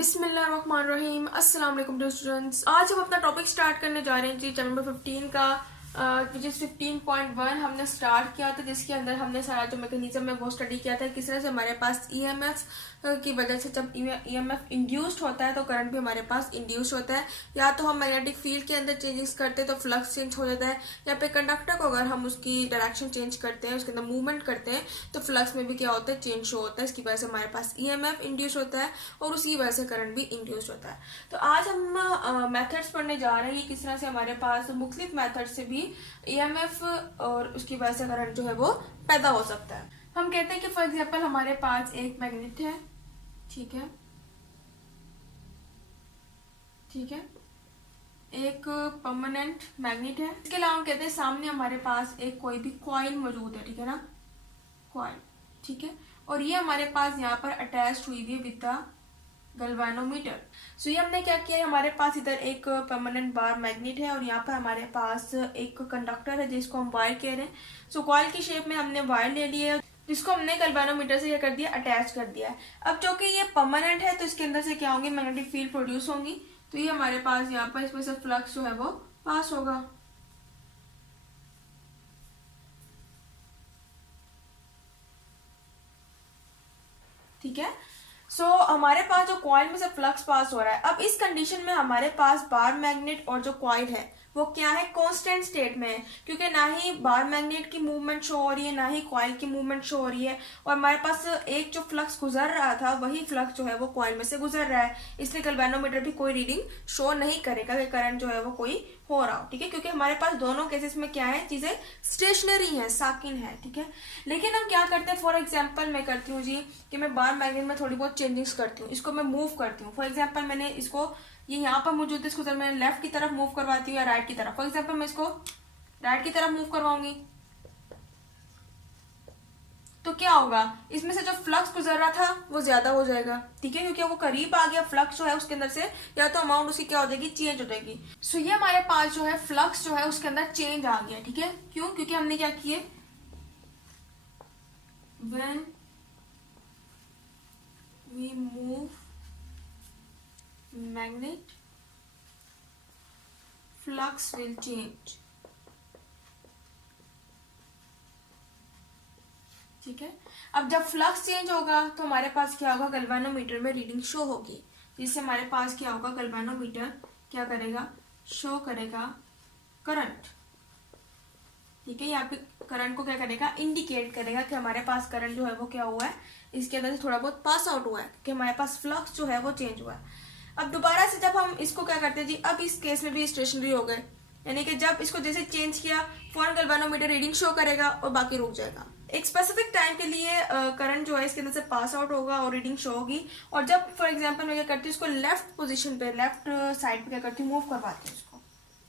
बिस्मिल्लाहिर्रहमानिर्रहीम। अस्सलाम वालेकुम डियर स्टूडेंट्स। आज हम अपना टॉपिक स्टार्ट करने जा रहे हैं जी चैप्टर नंबर 15 का विच इज़ 15.1 हमने स्टार्ट किया था, जिसके अंदर हमने सारा जो मैकेनिज्म है वो स्टडी किया था। किस तरह से हमारे पास ईएमएफ की वजह से जब ईएमएफ इंड्यूस्ड होता है तो करंट भी हमारे पास इंड्यूस्ड होता है। या तो हम मैग्नेटिक फील्ड के अंदर चेंजेस करते हैं तो फ्लक्स चेंज हो जाता है, या फिर कंडक्टर को अगर हम उसकी डायरेक्शन चेंज करते हैं, उसके अंदर मूवमेंट करते हैं तो फ्लक्स में भी क्या होता है, चेंज शो होता है। इसकी वजह से हमारे पास ईएमएफ इंड्यूस होता है और उसी वजह से करंट भी इंड्यूस होता है। तो आज हम मेथड्स पढ़ने जा रहे हैं किस तरह से हमारे पास मुख्तलिफ मेथड से भी ईएमएफ और उसकी वजह से करंट जो है वो पैदा हो सकता है। हम कहते हैं कि फॉर एग्जांपल हमारे पास एक मैग्नेट है, ठीक है, ठीक है, एक परमानेंट मैग्नेट है। इसके अलावा हम कहते हैं सामने हमारे पास एक कोई भी कॉइल मौजूद है, ठीक है ना, कॉइल, ठीक है, और ये हमारे पास यहाँ पर अटैच हुई हुई है विद द गैल्वेनोमीटर। सो ये हमने क्या किया है, हमारे पास इधर एक परमानेंट बार मैग्नेट है और यहाँ पर हमारे पास एक कंडक्टर है जिसको हम वायर कह रहे हैं। सो कॉइल की शेप में हमने वायर ले लिया है जिसको हमने गैल्वेनोमीटर से क्या कर दिया, अटैच कर दिया है। अब चूंकि ये परमानेंट है तो इसके अंदर से क्या होंगी, मैग्नेटिक फील्ड प्रोड्यूस होंगी। तो ये हमारे पास यहाँ पर इसमें से फ्लक्स जो है वो पास होगा, ठीक है। सो हमारे पास जो कॉइल में से फ्लक्स पास हो रहा है, अब इस कंडीशन में हमारे पास बार मैग्नेट और जो कॉइल है वो क्या है, कांस्टेंट स्टेट में है, क्योंकि ना ही बार मैग्नेट की मूवमेंट शो हो रही है ना ही कॉइल की मूवमेंट शो हो रही है, और हमारे पास एक जो फ्लक्स गुजर रहा था वही फ्लक्स जो है वो कॉइल में से गुजर रहा है। इसलिए गैल्वेनोमीटर भी कोई रीडिंग शो नहीं करेगा कि करंट जो है वो कोई हो रहा हो, ठीक है, क्योंकि हमारे पास दोनों केसेस में क्या है, चीजें स्टेशनरी है, साकिन है, ठीक है। लेकिन हम क्या करते हैं, फॉर एग्जाम्पल मैं करती हूँ जी कि मैं बार मैग्नेट में थोड़ी बहुत चेंजेस करती हूँ, इसको मैं मूव करती हूँ। फॉर एग्जाम्पल मैंने इसको, ये यहाँ पर मौजूद है, इसको जब मैं लेफ्ट की तरफ मूव करवाती हूँ या राइट की तरफ, फॉर एग्जाम्पल मैं इसको राइट की तरफ मूव करवाऊंगी तो क्या होगा, इसमें से जो फ्लक्स गुजर रहा था वो ज्यादा हो जाएगा, ठीक है, क्योंकि वो करीब आ गया फ्लक्स जो है उसके अंदर से, या तो अमाउंट उसकी क्या हो जाएगी, चेंज हो जाएगी। सो ये हमारे पास जो है फ्लक्स जो है उसके अंदर चेंज आ गया, ठीक है, क्यों, क्योंकि हमने क्या किए, when we move magnet flux will change, ठीक है। अब जब फ्लक्स चेंज होगा तो हमारे पास क्या होगा, गैल्वेनोमीटर में रीडिंग शो होगी, जिससे हमारे पास क्या होगा, गैल्वेनोमीटर क्या करेगा, शो करेगा करंट, ठीक है। यहाँ पे करंट को क्या करेगा, इंडिकेट करेगा कि हमारे पास करंट जो है वो क्या हुआ है, इसके अंदर से थोड़ा बहुत पास आउट हुआ है, कि हमारे पास फ्लक्स जो है वो चेंज हुआ है। अब दोबारा से जब हम इसको क्या करते हैं जी, अब इस केस में भी स्टेशनरी हो गए, यानी कि जब इसको जैसे चेंज किया फौरन गैल्वेनोमीटर रीडिंग शो करेगा और बाकी रुक जाएगा। एक स्पेसिफिक टाइम के लिए करंट जो है इसके अंदर से पास आउट होगा और रीडिंग शो होगी। और जब फॉर एग्जांपल मैं क्या करती हूँ, इसको लेफ्ट पोजीशन पे, लेफ्ट साइड पे क्या करती हूँ, मूव करवाती हूँ इसको,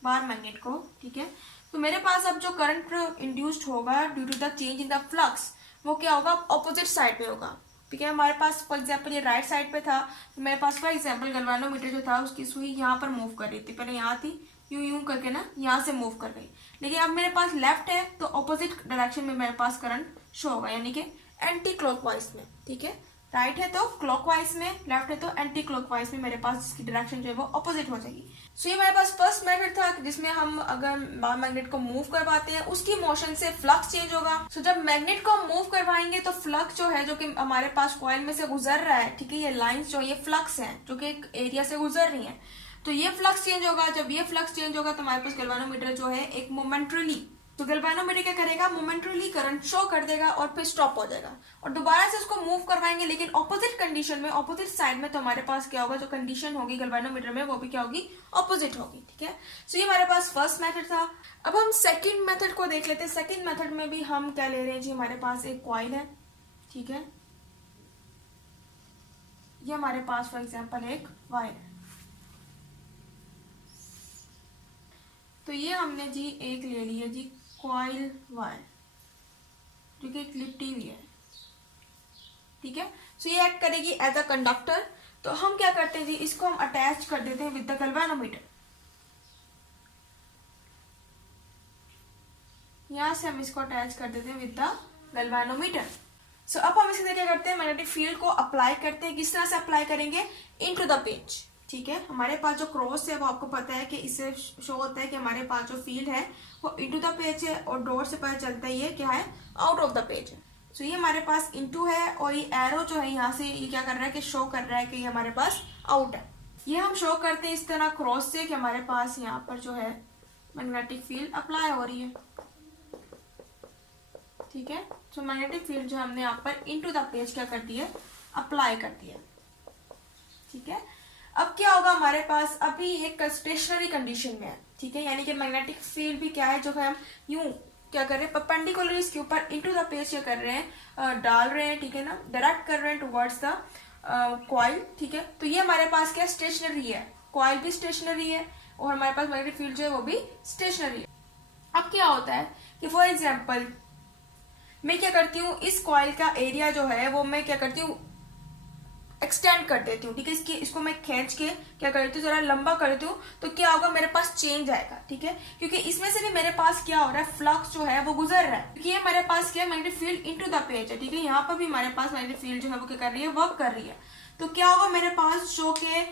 बार मैग्नेट को, ठीक है। तो मेरे पास अब जो करंट इंड्यूस्ड होगा due to the change in the flux वो क्या होगा, ऑपोजिट साइड पे होगा, ठीक है। हमारे पास फॉर एग्जांपल ये राइट साइड पे था, तो मेरे पास फॉर एग्जांपल गैल्वेनोमीटर जो था उसकी सुई यहाँ पर मूव कर रही थी, पहले यहाँ थी, यूं यूं करके ना यहाँ से मूव कर गई, लेकिन अब मेरे पास लेफ्ट है तो ऑपोजिट डायरेक्शन में मेरे पास करंट शो होगा, यानी कि एंटी क्लॉकवाइज में, ठीक है। राइट है तो क्लॉकवाइज में, लेफ्ट है तो एंटी क्लॉकवाइज में, मेरे पास इसकी डायरेक्शन जो है वो ऑपोजिट हो जाएगी। सो ये हमारे पास फर्स्ट मेथड था जिसमें हम अगर बार मैग्नेट को मूव करवाते हैं उसकी मोशन से फ्लक्स चेंज होगा। सो जब मैग्नेट को मूव करवाएंगे तो फ्लक्स जो है, जो कि हमारे पास कॉइल में से गुजर रहा है, ठीक है, ये लाइंस जो ये फ्लक्स है जो कि एक एरिया से गुजर रही है, तो ये फ्लक्स चेंज होगा। जब ये फ्लक्स चेंज होगा तो हमारे पास गैल्वेनोमीटर जो है एक मोमेंटरीली, तो गैल्वेनोमीटर क्या करेगा, मोमेंटरीली करंट शो कर देगा और फिर स्टॉप हो जाएगा, और दोबारा से उसको मूव करवाएंगे लेकिन ऑपोजिट कंडीशन में, ऑपोजिट साइड में, तो हमारे पास क्या होगा, जो कंडीशन होगी गैल्वेनोमीटर में वो भी क्या होगी, ऑपोजिट होगी, ठीक है। सो ये हमारे पास फर्स्ट मेथड था। अब हम सेकंड मेथड को देख लेते हैं। सेकंड मेथड में भी हम क्या ले रहे हैं जी, हमारे पास एक कॉइल है, ठीक है, ये हमारे पास फॉर एग्जाम्पल एक वायर है, तो ये हमने जी एक ले लिया जी कॉइल वायर जो कि एक लिपटी हुई है, ठीक है। सो ये एक्ट करेगी एज अ कंडक्टर। तो हम क्या करते हैं जी, इसको हम अटैच कर देते हैं विद द गैल्वेनोमीटर, यहां से हम इसको अटैच कर देते हैं विद द गैल्वेनोमीटर। सो अब हम इसके क्या करते हैं, मैग्नेटिक फील्ड को अप्लाई करते हैं। किस तरह से अप्लाई करेंगे, इनटू द पेज। ठीक है, हमारे पास जो क्रॉस है वो आपको पता है कि इससे शो होता है कि हमारे पास जो फील्ड है वो इनटू द पेज है, और डॉट से पता चलता है ये क्या है, आउट ऑफ द पेज है। सो ये हमारे पास इनटू है, और ये एरो जो है यहाँ से ये क्या कर रहा है कि शो कर रहा है कि ये हमारे पास आउट है। ये हम शो करते हैं इस तरह क्रॉस से कि हमारे पास यहाँ पर जो है मैग्नेटिक फील्ड अप्लाई हो रही है। ठीक है, तो मैग्नेटिक फील्ड जो हमने यहाँ पर इनटू द पेज क्या कर दी है, अप्लाई कर दिया। ठीक है, अब क्या होगा हमारे पास, अभी एक स्टेशनरी कंडीशन में है। ठीक है, यानी कि मैग्नेटिक फील्ड भी क्या है, जो है हम यूं क्या कर रहे हैं, परपेंडिकुलर इसके ऊपर इनटू द पेज क्या कर रहे हैं, डाल रहे हैं। ठीक है ना, डायरेक्ट कर रहे हैं टुवर्ड्स द कॉइल। ठीक है, तो ये हमारे पास क्या स्टेशनरी है, कॉइल भी स्टेशनरी है और हमारे पास मैग्नेटिक फील्ड जो है वो भी स्टेशनरी है। अब क्या होता है कि फॉर एग्जाम्पल मैं क्या करती हूँ, इस कॉइल का एरिया जो है वो मैं क्या करती हूँ, एक्सटेंड कर देती हूँ। ठीक है, इसको मैं खींच के क्या करती हूँ, जरा लंबा कर देती हूँ, तो क्या होगा मेरे पास चेंज आएगा। ठीक है, क्योंकि इसमें से भी मेरे पास क्या हो रहा है, फ्लक्स जो है वो गुजर रहा है, क्योंकि ये मेरे पास क्या है, magnetic field into the page है। ठीक है, यहाँ पर भी हमारे पास मैग्नेटिक फील्ड जो है वो क्या कर रही है, वर्क कर रही है। तो क्या होगा मेरे पास जो के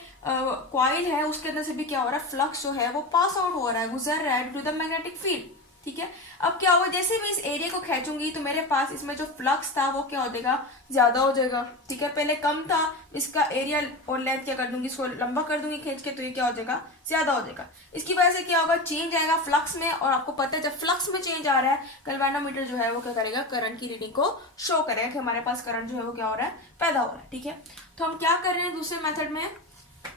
कॉइल है उसके अंदर से भी क्या हो रहा है, फ्लक्स जो है वो पास आउट हो रहा है, गुजर रहा है टू द मैग्नेटिक फील्ड। ठीक है, अब क्या होगा, जैसे मैं इस एरिया को खींचूंगी तो मेरे पास इसमें जो फ्लक्स था वो क्या हो जाएगा, ज्यादा हो जाएगा। ठीक है, पहले कम था, इसका एरिया और लेंथ क्या कर दूंगी, इसको लंबा कर दूंगी खींच के, तो ये क्या हो जाएगा, ज्यादा हो जाएगा। इसकी वजह से क्या होगा, चेंज आएगा फ्लक्स में, और आपको पता है जब फ्लक्स में चेंज आ रहा है, गैल्वेनोमीटर जो है वो क्या करेगा, करंट की रीडिंग को शो करेगा कि हमारे पास करंट जो है वो क्या हो रहा है, पैदा हो रहा है। ठीक है, तो हम क्या कर रहे हैं दूसरे मेथड में,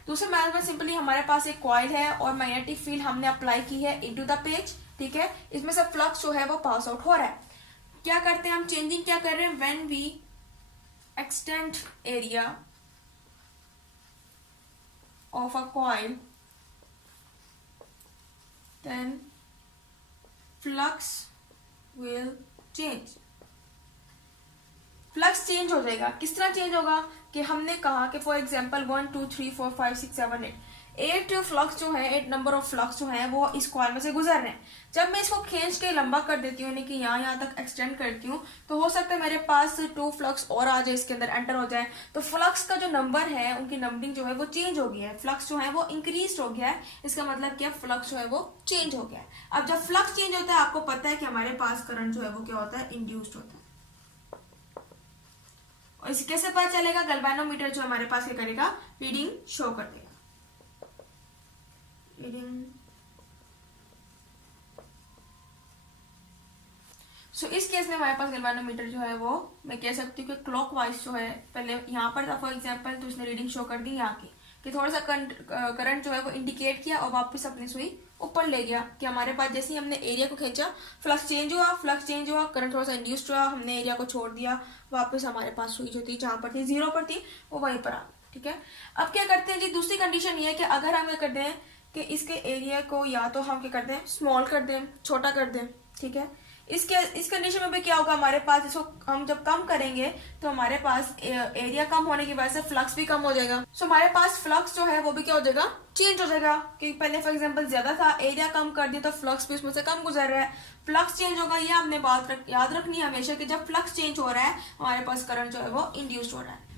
दूसरे मेथड में सिंपली हमारे पास एक कॉइल है और मैग्नेटिक फील्ड हमने अप्लाई की है इनटू द पेज। ठीक है, इसमें से फ्लक्स जो है वो पास आउट हो रहा है। क्या करते हैं हम, चेंजिंग क्या कर रहे हैं, when we extend area of a coil then flux will change. Flux change हो जाएगा। किस तरह चेंज होगा कि हमने कहा कि फॉर एग्जांपल 1 2 3 4 5 6 7 8 फ्लक्स जो है, 8 नंबर ऑफ फ्लक्स जो है वो इस कॉइल में से गुजर रहे हैं। जब मैं इसको खींच के लंबा कर देती हूँ, यानी कि यहाँ तक एक्सटेंड करती हूँ, तो हो सकता है मेरे पास 2 फ्लक्स और आ जाए, इसके अंदर एंटर हो जाए, तो फ्लक्स का जो नंबर है उनकी नंबरिंग जो है वो चेंज हो गया है, फ्लक्स जो है वो इंक्रीज हो गया है। इसका मतलब क्या, फ्लक्स जो है वो चेंज हो गया है। अब जब फ्लक्स चेंज होता है, आपको पता है कि हमारे पास करंट जो है वो क्या होता है, इंड्यूस्ड होता है। और इसे कैसे पता चलेगा, गैल्वेनोमीटर जो हमारे पास क्या करेगा, रीडिंग शो कर देगा, रीडिंग। सो इस केस में हमारे पास गैल्वेनोमीटर जो है वो मैं कह सकती हूँ कि क्लॉकवाइज जो है, पहले यहाँ पर था फॉर एग्जांपल, तो उसने रीडिंग शो कर दी यहाँ की, कि थोड़ा सा करंट जो है वो इंडिकेट किया और वापस अपनी सुई ऊपर ले गया, कि हमारे पास जैसे ही हमने एरिया को खींचा, फ्लक्स चेंज हुआ, फ्लक्स चेंज हुआ, करंट थोड़ा सा इंड्यूस्ड हुआ, हमने एरिया को छोड़ दिया, वापस हमारे पास सुई जो थी जहां पर थी, 0 पर थी, वो वहीं पर आ। ठीक है, अब क्या करते हैं जी, दूसरी कंडीशन ये है कि अगर हम क्या करते हैं कि इसके एरिया को या तो हम क्या करते हैं, स्मॉल कर दें, छोटा कर दें। ठीक है, इस कंडीशन में भी क्या होगा, हमारे पास इसको हम जब कम करेंगे तो हमारे पास एरिया कम होने की वजह से फ्लक्स भी कम हो जाएगा। सो हमारे पास फ्लक्स जो है वो भी क्या हो जाएगा, चेंज हो जाएगा, क्योंकि पहले फॉर एग्जांपल ज्यादा था, एरिया कम कर दिया तो फ्लक्स भी उसमें से कम गुजर रहा है, फ्लक्स चेंज होगा। ये हमने बात याद रखनी है हमेशा कि जब फ्लक्स चेंज हो रहा है हमारे पास करंट जो है वो इंड्यूस्ड हो रहा है।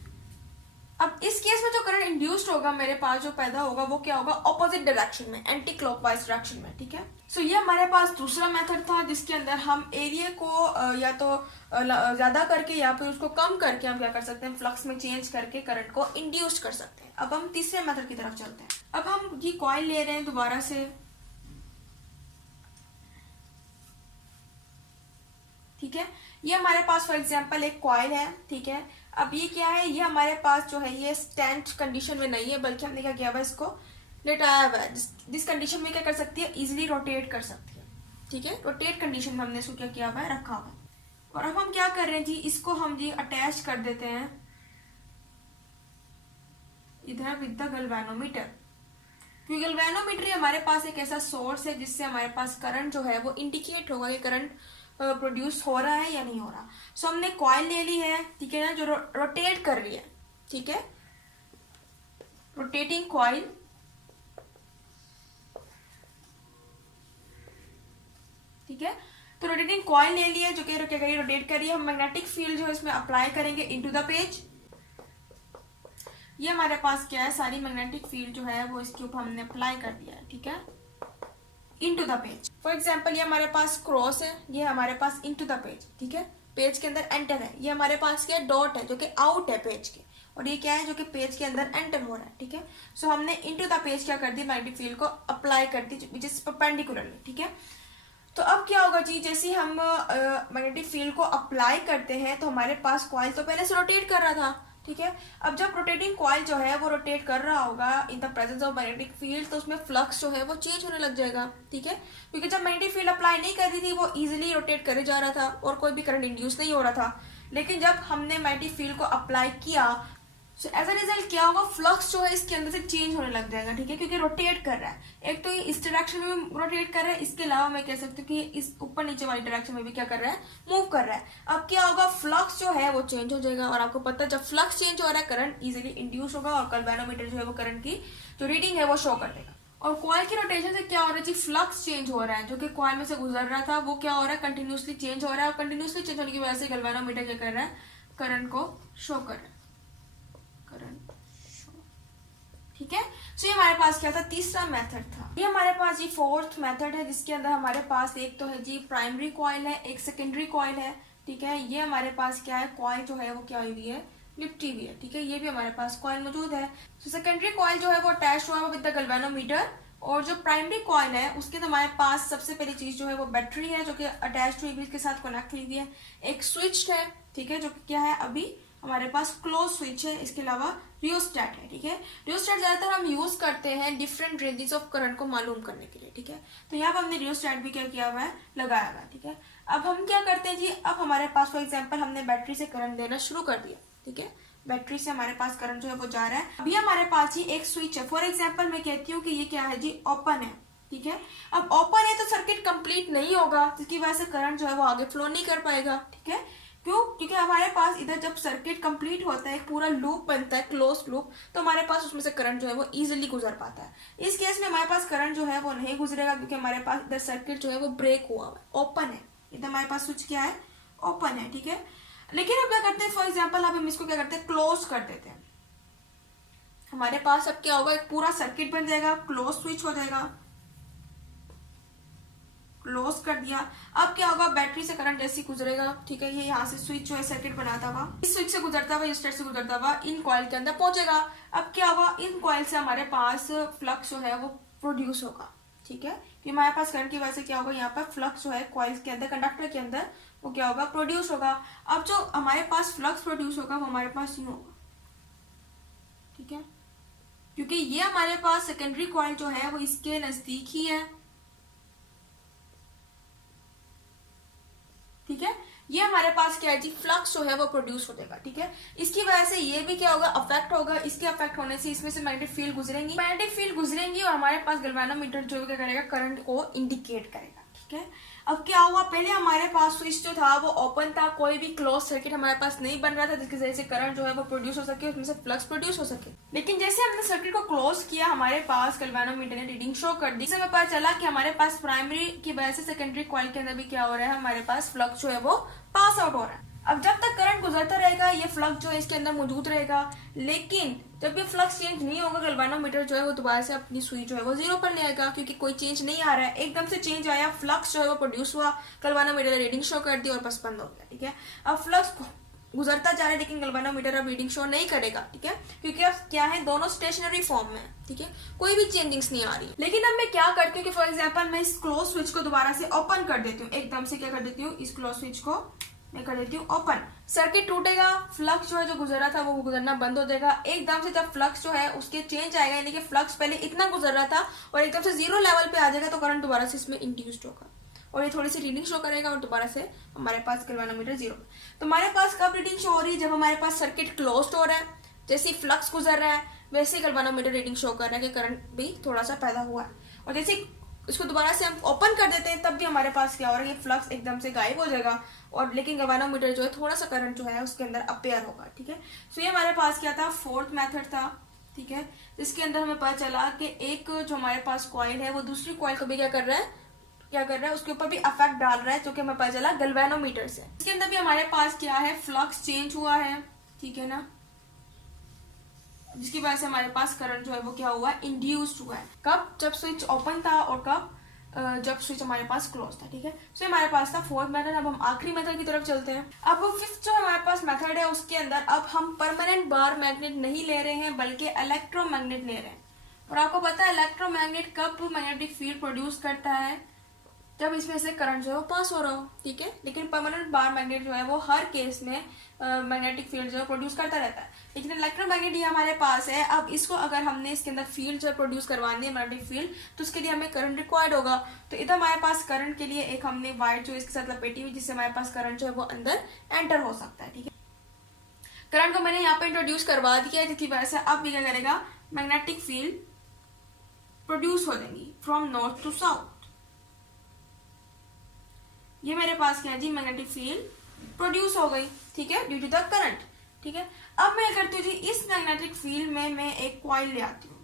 अब इस केस में जो करंट इंड्यूस्ड होगा मेरे पास जो पैदा होगा वो क्या होगा, ऑपोजिट डायरेक्शन में, एंटी क्लॉकवाइज डायरेक्शन में। ठीक है, सो ये हमारे पास दूसरा मेथड था जिसके अंदर हम एरिया को या तो ज्यादा करके या फिर उसको कम करके हम क्या कर सकते हैं, फ्लक्स में चेंज करके करंट को इंड्यूस कर सकते हैं। अब हम तीसरे मेथड की तरफ चलते हैं। अब हम ये कॉइल ले रहे हैं दोबारा से। ठीक है, ये हमारे पास फॉर एग्जांपल एक कॉइल है। ठीक है, अब ये क्या है, ये हमारे पास जो है ये स्टैंड कंडीशन में नहीं है, बल्कि हमने क्या किया हुआ, इसको लेटाया हुआ है, जिस कंडीशन में क्या कर सकती है, इजीली रोटेट कर सकती है। ठीक है, रोटेट कंडीशन में हमने इसको क्या किया हुआ है, रखा हुआ है। और अब हम क्या कर रहे हैं जी, इसको हम जी अटैच कर देते हैं इधर विद द गैल्वेनोमीटर, क्योंकि गैल्वेनोमीटर हमारे पास एक ऐसा सोर्स है जिससे हमारे पास करंट जो है वो इंडिकेट होगा कि करंट प्रोड्यूस हो रहा है या नहीं हो रहा। सो हमने कॉइल ले ली है, ठीक है ना, जो रोटेट कर रही है। ठीक है, रोटेटिंग कॉइल। ठीक है, तो रोटेटिंग कॉइल ले लिया जो कि क्या करिए रोटेट करिए, हम मैग्नेटिक फील्ड जो है इसमें अप्लाई करेंगे इनटू द पेज। ये हमारे पास क्या है, सारी मैग्नेटिक फील्ड जो है वो इसके ऊपर हमने अप्लाई कर दिया है, ठीक है, into the page. For example ये हमारे पास क्रॉस है, ये हमारे पास इनटू द पेज, ठीक है, पेज के अंदर एंटर है। ये हमारे पास क्या डॉट है जो कि आउट है पेज के, और ये क्या है जो कि पेज के अंदर एंटर हो रहा है, ठीक है। सो हमने इनटू द पेज क्या कर दी, मैग्नेटिक फील्ड को अप्लाई कर दी विच इज परपेंडिकुलरली, ठीक है। तो अब क्या होगा जी, जैसे हम मैग्नेटिक फील्ड को अप्लाई करते हैं तो हमारे पास कॉइल तो पहले से रोटेट कर रहा था, ठीक है। अब जब रोटेटिंग कॉइल जो है वो रोटेट कर रहा होगा in the presence of magnetic field, तो उसमें फ्लक्स जो है वो चेंज होने लग जाएगा, ठीक है, क्योंकि जब मैग्नेटिक फील्ड अप्लाई नहीं कर रही थी वो इजीली रोटेट करे जा रहा था और कोई भी करंट इंड्यूस नहीं हो रहा था। लेकिन जब हमने मैग्नेटिक फील्ड को अप्लाई किया सो एज अ रिजल्ट क्या होगा, फ्लक्स जो है इसके अंदर से चेंज होने लग जाएगा, ठीक है, क्योंकि रोटेट कर रहा है। एक तो ये इस डायरेक्शन में रोटेट कर रहा है, इसके अलावा मैं कह सकती हूँ कि इस ऊपर नीचे वाली डायरेक्शन में भी क्या कर रहा है, मूव कर रहा है। अब क्या होगा, फ्लक्स जो है वो चेंज हो जाएगा, और आपको पता है जब फ्लक्स चेंज हो रहा है करंट इजिली इंड्यूस होगा और गैल्वेनोमीटर जो है वो करंट की जो रीडिंग है वो शो कर देगा। और कॉइल की रोटेशन से क्या हो रहा है जी, फ्लक्स चेंज हो रहा है, जो कि कॉइल में से गुजर रहा था वो क्या हो रहा है, कंटिन्यूसली चेंज हो रहा है, और कंटिन्यूसली चेंज होने की वजह से गैल्वेनोमीटर क्या कर रहा है, करंट को शो कर रहा है, करंट, ठीक है। सो ये हमारे पास क्या था, तीसरा मेथड था। ये हमारे पास जी फोर्थ मेथड है, जिसके अंदर हमारे पास एक तो है जी प्राइमरी कॉइल है, एक सेकेंडरी कॉइल है, ठीक है। ये हमारे पास क्या है, कॉइल जो है वो क्या हुई है, लिपटी हुई है, ठीक है, ये भी हमारे पास कॉइल मौजूद है। सो सेकेंडरी कॉइल जो है वो अटैच हुआ है विद द गैल्वेनोमीटर, और जो प्राइमरी कॉइल है उसके अंदर हमारे पास सबसे पहली चीज जो है वो बैटरी है, जो कि अटैच हुई इसके साथ कनेक्ट हुई हुई है। एक स्विच है, ठीक है, जो कि क्या है अभी हमारे पास क्लोज स्विच है। इसके अलावा रियोस्टेट है, ठीक है। रियोस्टेट ज्यादातर हम यूज करते हैं डिफरेंट रेंजेस ऑफ करंट को मालूम करने के लिए, ठीक है। तो यहाँ पर हमने रियोस्टेट भी क्या किया हुआ है, लगाया हुआ है, ठीक है। अब हम क्या करते हैं जी, अब हमारे पास फॉर एग्जाम्पल हमने बैटरी से करंट देना शुरू कर दिया, ठीक है, बैटरी से हमारे पास करंट जो है वो जा रहा है। अभी हमारे पास ही एक स्विच है, फॉर एग्जाम्पल मैं कहती हूँ कि ये क्या है जी, ओपन है, ठीक है। अब ओपन है तो सर्किट कंप्लीट नहीं होगा, जिसकी वजह से करंट जो है वो आगे फ्लो नहीं कर पाएगा, ठीक है। क्यों, क्योंकि हमारे पास इधर जब सर्किट कंप्लीट होता है, एक पूरा लूप बनता है, क्लोज लूप, तो हमारे पास उसमें से करंट जो है वो इजीली गुजर पाता है। इस केस में हमारे पास करंट जो है वो नहीं गुजरेगा, क्योंकि हमारे पास इधर सर्किट जो है वो ब्रेक हुआ है, ओपन है, इधर हमारे पास स्विच क्या है, ओपन है, ठीक है। लेकिन हम क्या करते हैं, फॉर एग्जाम्पल अब हम इसको क्या करते हैं, क्लोज कर देते हैं। हमारे पास अब क्या होगा, एक पूरा सर्किट बन जाएगा, क्लोज स्विच हो जाएगा, क्लोज कर दिया। अब क्या होगा, बैटरी से करंट जैसे गुजरेगा, ठीक है, ये यहाँ से स्विच जो है सर्किट बनाता हुआ इस स्विच से गुजरता हुआ, इस स्टेट से गुजरता हुआ इन कॉइल के अंदर पहुंचेगा। अब क्या होगा, इन कॉइल से हमारे पास फ्लक्स जो है वो प्रोड्यूस होगा, ठीक है, कि हमारे पास करंट की वजह से क्या होगा, यहाँ पर फ्लक्स जो है कॉइल के अंदर, कंडक्टर के अंदर वो क्या होगा, प्रोड्यूस होगा। अब जो हमारे पास फ्लक्स प्रोड्यूस होगा वो हमारे पास यूं होगा, ठीक है, क्योंकि ये हमारे पास सेकेंडरी कॉइल जो है वो इसके नजदीक ही है, ठीक है। ये हमारे पास क्या है जी, फ्लक्स जो है वो प्रोड्यूस हो जाएगा, ठीक है। इसकी वजह से ये भी क्या होगा, अफेक्ट होगा, इसके अफेक्ट होने से इसमें से मैग्नेटिक फील्ड गुजरेंगी, मैग्नेटिक फील्ड गुजरेंगी और हमारे पास गैल्वेनोमीटर जो क्या करेगा, करंट को इंडिकेट करेगा, ठीक है। अब क्या हुआ, पहले हमारे पास स्विच जो था वो ओपन था, कोई भी क्लोज सर्किट हमारे पास नहीं बन रहा था जिसकी वजह से करंट जो है वो प्रोड्यूस हो सके, उसमें से फ्लक्स प्रोड्यूस हो सके। लेकिन जैसे हमने सर्किट को क्लोज किया, हमारे पास गैल्वेनोमीटर ने रीडिंग शो कर दी, इससे हमें पता चला कि हमारे पास प्राइमरी की वजह से सेकेंडरी कॉइल के अंदर भी क्या हो रहा है, हमारे पास फ्लक्स जो है वो पास आउट हो रहा है। अब जब तक करंट गुजरता रहेगा ये फ्लक्स जो है इसके अंदर मौजूद रहेगा, लेकिन जब ये फ्लक्स चेंज नहीं होगा, गैल्वेनोमीटर जो है वो दोबारा से अपनी सुई जो है वो जीरो पर ले आएगा, क्योंकि कोई चेंज नहीं आ रहा है। एकदम से चेंज आया, फ्लक्स जो है वो प्रोड्यूस हुआ, गैल्वेनोमीटर ने रीडिंग शो कर दी और बस बंद हो गया, ठीक है। अब फ्लक्स गुजरता जा रहा है लेकिन गैल्वेनोमीटर अब रीडिंग शो नहीं करेगा, ठीक है, क्योंकि अब क्या है, दोनों स्टेशनरी फॉर्म में, ठीक है, कोई भी चेंजिंग्स नहीं आ रही। लेकिन अब मैं क्या करती हूँ कि फॉर एग्जाम्पल मैं इस क्लोज स्विच को दोबारा से ओपन कर देती हूँ, एकदम से क्या कर देती हूँ, इस क्लोज स्विच को मैं कर देती हूँ ओपन, सर्किट टूटेगा, फ्लक्स जो है जो गुजर रहा था वो गुजरना बंद हो जाएगा। एकदम से जब फ्लक्स जो है उसके चेंज आएगा, यानी कि फ्लक्स पहले इतना गुजर रहा था और एकदम से जीरो लेवल पे आ जाएगा, तो करंट दोबारा से इसमें इंड्यूस्ड होगा और ये थोड़ी सी रीडिंग शो करेगा और दोबारा से हमारे पास गैल्वेनोमीटर जीरो। तो हमारे पास कब रीडिंग शो हो रही है, जब हमारे पास सर्किट क्लोज हो रहा है, जैसे फ्लक्स गुजर रहा है वैसे गैल्वेनोमीटर रीडिंग शो कर रहा है कि करंट भी थोड़ा सा पैदा हुआ है, और जैसे इसको दोबारा से हम ओपन कर देते हैं तब भी हमारे पास क्या हो रहा है, ये फ्लक्स एकदम से गायब हो जाएगा, और लेकिन गैल्वेनोमीटर जो है थोड़ा सा करंट जो है उसके अंदर अपेयर होगा, ठीक है। सो ये हमारे पास क्या था, फोर्थ मेथड था, ठीक है, जिसके अंदर हमें पता चला कि एक जो हमारे पास कॉइल है वो दूसरी कॉइल को भी क्या कर रहा है, क्या कर रहा है, उसके ऊपर भी इफेक्ट डाल रहा है, जो कि हमें पता चला गैल्वेनोमीटर से। इसके अंदर भी हमारे पास क्या है, फ्लक्स चेंज हुआ है, ठीक है ना, जिसकी वजह से हमारे पास करंट जो है वो क्या हुआ है, इंड्यूस्ड हुआ है। कब, जब स्विच ओपन था और कब, जब स्विच हमारे पास क्लोज था, ठीक है। तो हमारे पास था फोर्थ मेथड। अब हम आखिरी मेथड की तरफ चलते हैं। अब फिफ्थ जो हमारे पास मेथड है उसके अंदर अब हम परमानेंट बार मैग्नेट नहीं ले रहे हैं बल्कि इलेक्ट्रोमैग्नेट ले रहे हैं। और आपको पता है इलेक्ट्रोमैग्नेट कब मैग्नेटिक फील्ड प्रोड्यूस करता है, जब इसमें से करंट जो है वो पास हो रहा हो, ठीक है। लेकिन परमानेंट बार मैग्नेट जो है वो हर केस में मैग्नेटिक फील्ड जो है प्रोड्यूस करता रहता है। लेकिन इलेक्ट्रोमैग्नेट ये हमारे पास है। अब इसको अगर हमने इसके अंदर फील्ड जो है प्रोड्यूस करवानी है मैग्नेटिक फील्ड, तो उसके लिए हमें करंट रिक्वायर्ड होगा। तो इधर हमारे पास करंट के लिए एक हमने वायर जो इसके साथ लपेटी हुई, जिससे हमारे पास करंट जो है वो अंदर एंटर हो सकता है, ठीक है। करंट को मैंने यहाँ पे इंट्रोड्यूस करवा दिया है, जिसकी वजह से अब ये क्या करेगा, मैग्नेटिक फील्ड प्रोड्यूस हो जाएंगी फ्रॉम नॉर्थ टू साउथ। ये मेरे पास क्या है जी, मैग्नेटिक फील्ड प्रोड्यूस हो गई, ठीक है, ड्यू टू द करंट, ठीक है। अब मैं करती हूँ जी, इस मैग्नेटिक फील्ड में मैं एक कॉइल ले आती हूँ,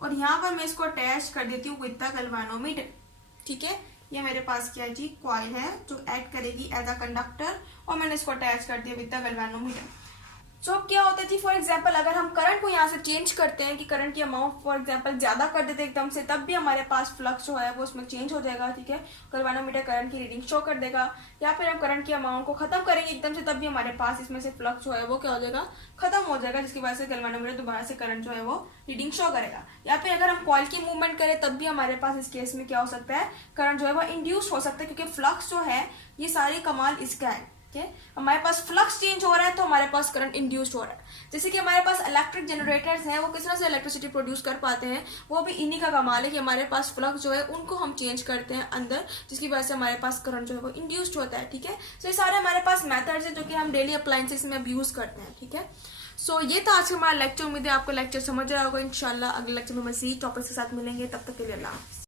और यहां पर मैं इसको अटैच कर देती हूँ विद द गैल्वेनोमीटर, ठीक है। ये मेरे पास क्या है जी, कॉइल है जो एक्ट करेगी एज अ कंडक्टर, और मैंने इसको अटैच कर दिया विद द गैल्वेनोमीटर। सो क्या होता है जी, फॉर एग्जाम्पल अगर हम करंट को यहाँ से चेंज करते हैं कि करंट की अमाउंट फॉर एग्जाम्पल ज्यादा कर देते हैं एकदम से, तब भी हमारे पास फ्लक्स जो है वो उसमें चेंज हो जाएगा, ठीक है। गैल्वेनोमीटर करंट की रीडिंग शो कर देगा। या फिर हम करंट की अमाउंट को खत्म करेंगे एकदम से, तब भी हमारे पास इसमें से फ्लक्स जो है वो क्या हो जाएगा, खत्म हो जाएगा, जिसकी वजह से गैल्वेनोमीटर दोबारा से करंट जो है वो रीडिंग शो करेगा। या फिर अगर हम कॉइल की मूवमेंट करें तब भी हमारे पास इस केस में क्या हो सकता है, करंट जो है वो इंड्यूस हो सकता है, क्योंकि फ्लक्स जो है ये सारी कमाल इसका है, हमारे पास फ्लक्स चेंज हो रहा है तो हमारे पास करंट इंड्यूस्ड हो रहा है। जैसे कि हमारे पास इलेक्ट्रिक जनरेटर्स हैं, वो किस तरह से इलेक्ट्रिसिटी प्रोड्यूस कर पाते हैं, वो भी इन्हीं का कमाल है कि हमारे पास फ्लक्स जो है उनको हम चेंज करते हैं अंदर, जिसकी वजह से हमारे पास करंट जो है वो इंड्यूस्ड होता है, ठीक है। सो ये सारे हमारे पास मेथड्स हैं जो कि हम डेली अप्लायंसेस में अब यूज करते हैं, ठीक है। सो ये था आज का हमारा लेक्चर। उम्मीद है आपको लेक्चर समझ रहा होगा। इंशाल्लाह अगले लेक्चर में मज़ीद टॉपिक्स के साथ मिलेंगे, तब तक के लिए अल्लाह हाफ़िज़।